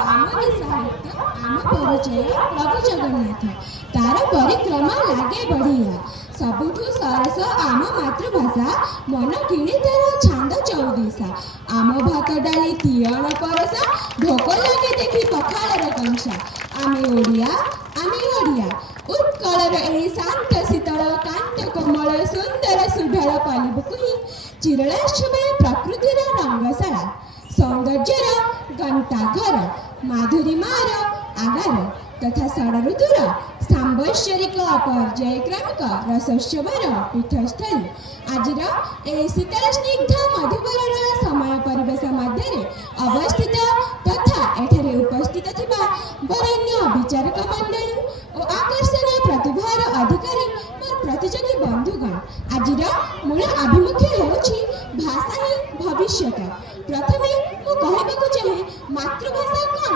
ଆମର ସାହିତ୍ୟ ଆମ ପରିଚୟ ପ୍ରଭୁ ଜଗନ୍ନାଥ ତାର ପରିକ୍ରମା ଲାଗେ ବଢ଼ିଆ ସବୁଠୁ ସରସ ଆମ ମାତୃଭାଷା ମନ କିଣି ତାର ଛାନ୍ଦ ଚଉଦିଶା ଆମ ଭାତ ଡାଲି ତିଅଣ ପରସା ଭୋକ ଲାଗେ ଦେଖି ପଖାଳର କଂସା ଆମେ ଓଡ଼ିଆ ଉତ୍କଳର ଏହି ଶାନ୍ତ ଶୀତଳ କାନ୍ତ କୋମଳ ସୁନ୍ଦର ସୁଢଳ ପଲିବୁକୁ ହିଁ ଚିରଳାଶ୍ରମେ ପ୍ରକୃତିର ରଙ୍ଗଶାଳା ସୌନ୍ଦର୍ଯ୍ୟର ଗନ୍ତାଘର ମାଧୁରୀମାର ଆଗାର ତଥା ଷଡ଼ଋତୁର ସାମ୍ବୈଶ୍ୱରିକ ପର୍ଯ୍ୟାୟକ୍ରମିକ ରସୋତ୍ସବର ପୀଠସ୍ଥଳୀ ଆଜିର ଏହି ଶୀତଳ ସ୍ନିଗ୍ଧ ମଧୁବରଳ ସମୟ ପରିବେଶ ମଧ୍ୟରେ ଅବସ୍ଥିତ ତଥା ଏଠାରେ ଉପସ୍ଥିତ ଥିବା ବରେଣ୍ୟ ବିଚାରକ ମଣ୍ଡଳୀ ଓ ଆକର୍ଷଣୀୟ ପ୍ରତିଭାର ଅଧିକାରୀ ମୋର ପ୍ରତିଯୋଗୀ ବନ୍ଧୁଗଣ ଆଜିର ମୂଳ ଆଭିମୁଖ୍ୟ ହେଉଛି ଭାଷା ହିଁ ଭବିଷ୍ୟତ। ପ୍ରଥମେ ମୁଁ କହିବାକୁ ଚାହେଁ ମାତୃଭାଷା କ'ଣ?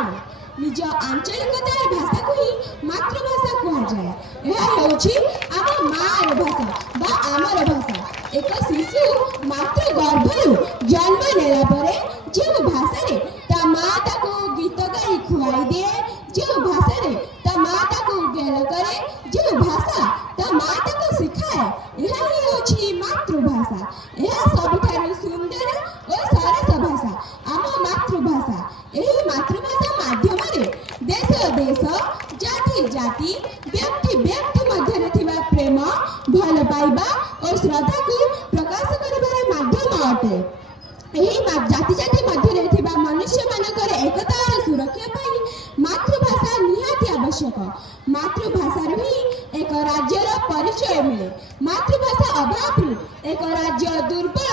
ନିଜ ଆଞ୍ଚଳିକତାର ଭାଷାକୁ ହିଁ ମାତୃଭାଷା କୁହାଯାଏ। ଏହା ହେଉଛି ଆମ ମାଆର ଭାଷା ବା ଆମର ଭାଷା। ଏକ ଶିଶୁ ମାତୃ ଗର୍ଭରୁ ଜନ୍ମ ନେଲା ପରେ ଯେଉଁ ଭାଷାରେ ତା ମା ତାକୁ ଗୀତ ଗାଇ ଖୁଆଇ ଦିଏ ଯେଉଁ ଭାଷାରେ ତା ମା ତାକୁ ଗେଲ କରେ ଯେଉଁ ଭାଷା ତା ମା ତାକୁ ଶିଖାଏ ଏହା ହିଁ ହେଉଛି ମାତୃଭାଷା। ଏହା ସବୁଠାରୁ ସୁନ୍ଦର ଓ ସରସ ଭାଷା ଆମ ମାତୃଭାଷା। ଏହି ମାତୃଭାଷା ମାଧ୍ୟମରେ ଦେଶ ଦେଶ ଜାତି ଜାତି ବ୍ୟକ୍ତି ବ୍ୟକ୍ତି ମଧ୍ୟରେ ଥିବା ପ୍ରେମ ଭଲ ପାଇବା ଓ ଶ୍ରଦ୍ଧାକୁ ପ୍ରକାଶ କରିବାର ମାଧ୍ୟମ ଅଟେ। ଏହି ଜାତି ଜାତି ମଧ୍ୟରେ ଥିବା ମନୁଷ୍ୟମାନଙ୍କର ଏକତାର ସୁରକ୍ଷା ପାଇଁ ମାତୃଭାଷା ନିହାତି ଆବଶ୍ୟକ। ମାତୃଭାଷାରୁ ହିଁ ଏକ ରାଜ୍ୟର ପରିଚୟ ମିଳେ। ମାତୃଭାଷା ଅଭାବରୁ ଏକ ରାଜ୍ୟ ଦୁର୍ବଳ